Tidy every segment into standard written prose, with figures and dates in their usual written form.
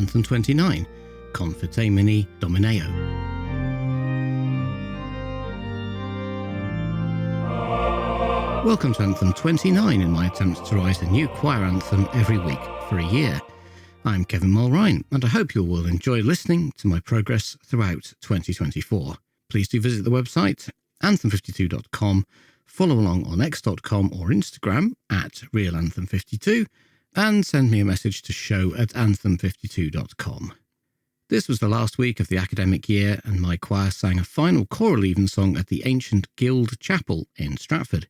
Anthem 29, Confitemini, Domineo. Welcome to Anthem 29 in my attempt to write a new choir anthem every week for a year. I'm Kevin Mulrine, and I hope you will enjoy listening to my progress throughout 2024. Please do visit the website, anthem52.com, follow along on x.com or Instagram at realanthem52, and send me a message to show@anthem52.com. This was the last week of the academic year, and my choir sang a final choral Evensong at the ancient Guild Chapel in Stratford.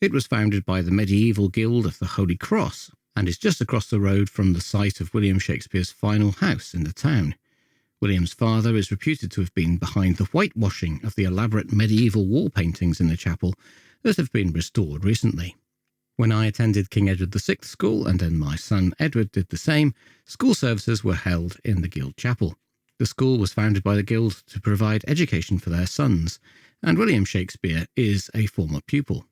It was founded by the medieval Guild of the Holy Cross, and is just across the road from the site of William Shakespeare's final house in the town. William's father is reputed to have been behind the whitewashing of the elaborate medieval wall paintings in the chapel that have been restored recently. When I attended King Edward VI School, and then my son Edward did the same, school services were held in the Guild Chapel. The school was founded by the Guild to provide education for their sons, and William Shakespeare is a former pupil.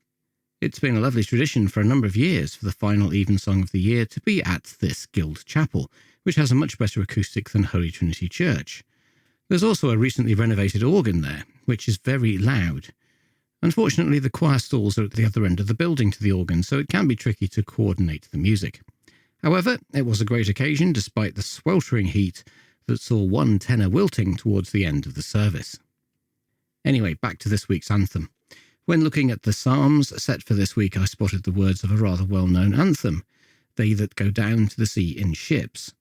It's been a lovely tradition for a number of years for the final Evensong of the year to be at this Guild Chapel, which has a much better acoustic than Holy Trinity Church. There's also a recently renovated organ there, which is very loud. Unfortunately, the choir stalls are at the other end of the building to the organ, so it can be tricky to coordinate the music. However, it was a great occasion despite the sweltering heat that saw one tenor wilting towards the end of the service. Anyway, back to this week's anthem. When looking at the psalms set for this week, I spotted the words of a rather well-known anthem, "They that go down to the sea in ships."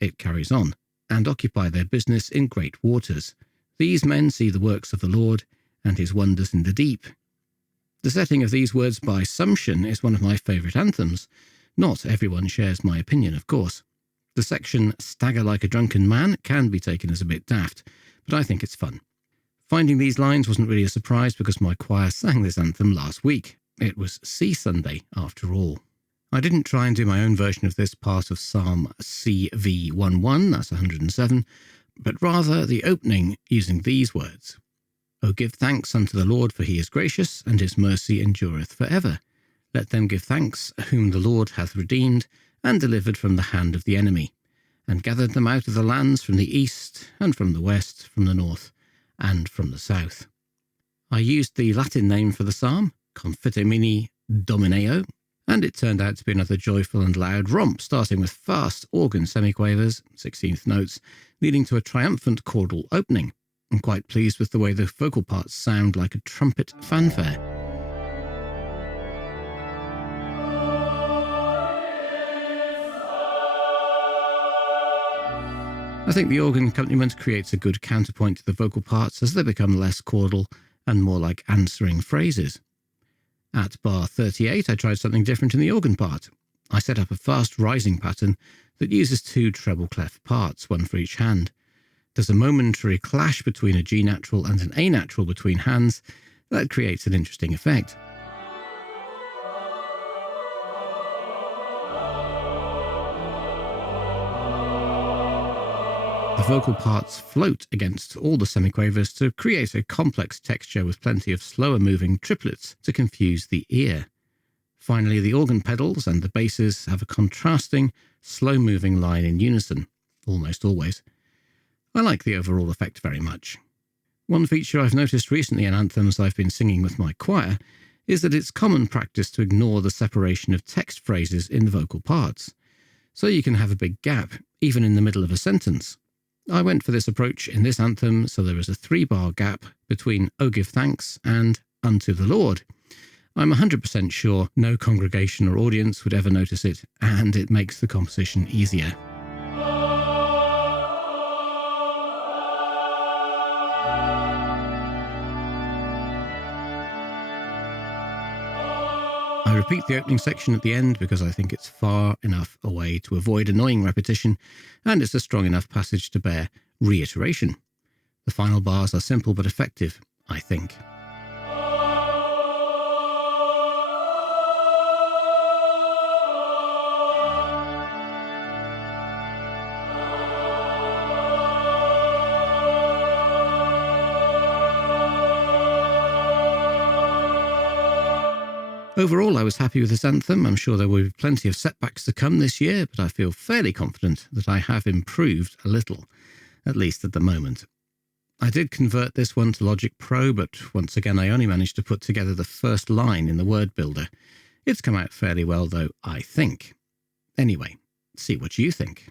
It carries on, "and occupy their business in great waters. These men see the works of the Lord, and his wonders in the deep." The setting of these words by assumption is one of my favourite anthems. Not everyone shares my opinion, of course. The section "stagger like a drunken man" can be taken as a bit daft, but I think it's fun. Finding these lines wasn't really a surprise because my choir sang this anthem last week. It was Sea Sunday, after all. I didn't try and do my own version of this part of Psalm CV11, that's 107, but rather the opening using these words. "O give thanks unto the Lord, for he is gracious, and his mercy endureth for ever. Let them give thanks whom the Lord hath redeemed, and delivered from the hand of the enemy, and gathered them out of the lands from the east, and from the west, from the north, and from the south." I used the Latin name for the psalm, Confitemini Domineo, and it turned out to be another joyful and loud romp, starting with fast organ semiquavers, 16th notes, leading to a triumphant chordal opening. I'm quite pleased with the way the vocal parts sound like a trumpet fanfare. I think the organ accompaniment creates a good counterpoint to the vocal parts as they become less chordal and more like answering phrases. At bar 38, I tried something different in the organ part. I set up a fast rising pattern that uses two treble clef parts, one for each hand. There's a momentary clash between a G natural and an A natural between hands that creates an interesting effect. The vocal parts float against all the semiquavers to create a complex texture with plenty of slower moving triplets to confuse the ear. Finally, the organ pedals and the basses have a contrasting, slow moving line in unison, almost always. I like the overall effect very much. One feature I've noticed recently in anthems I've been singing with my choir is that it's common practice to ignore the separation of text phrases in the vocal parts, so you can have a big gap, even in the middle of a sentence. I went for this approach in this anthem, so there is a 3-bar gap between "O give thanks" and "unto the Lord." I'm 100% sure no congregation or audience would ever notice it, and it makes the composition easier. I repeat the opening section at the end because I think it's far enough away to avoid annoying repetition, and it's a strong enough passage to bear reiteration. The final bars are simple but effective, I think. Overall, I was happy with this anthem. I'm sure there will be plenty of setbacks to come this year, but I feel fairly confident that I have improved a little, at least at the moment. I did convert this one to Logic Pro, but once again I only managed to put together the first line in the word builder. It's come out fairly well though, I think. Anyway, see what you think.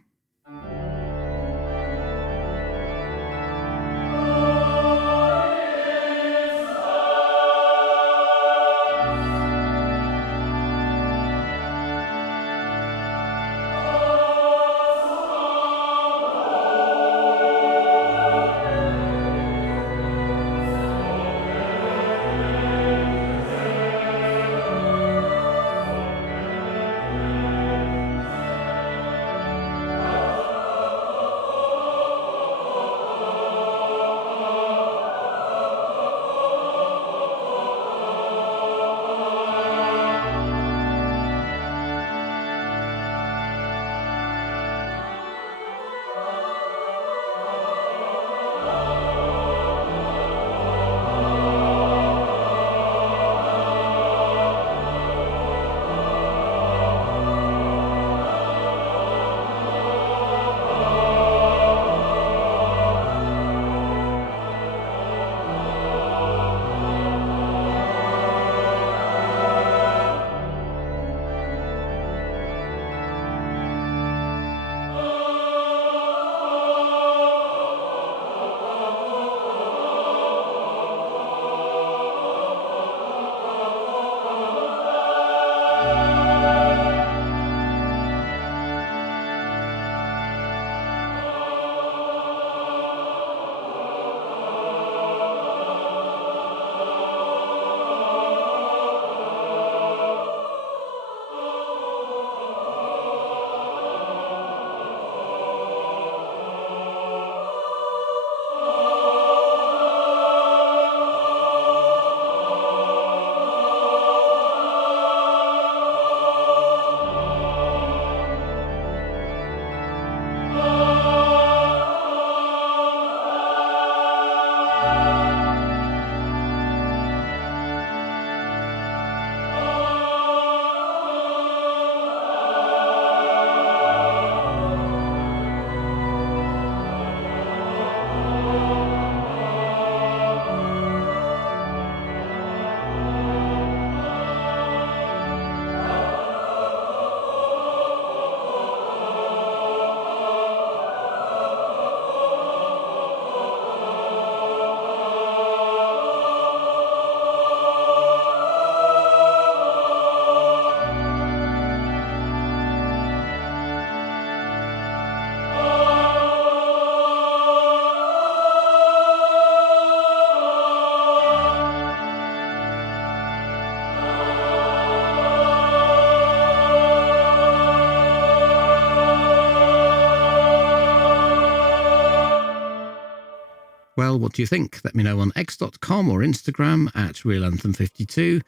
Well, what do you think? Let me know on x.com or Instagram at realanthem52,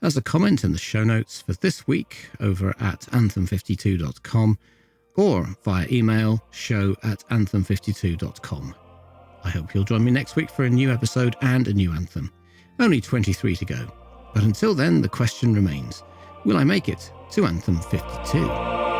as a comment in the show notes for this week over at anthem52.com, or via email show@anthem52.com. I hope you'll join me next week for a new episode and a new anthem. Only 23 to go. But until then, the question remains, will I make it to Anthem 52?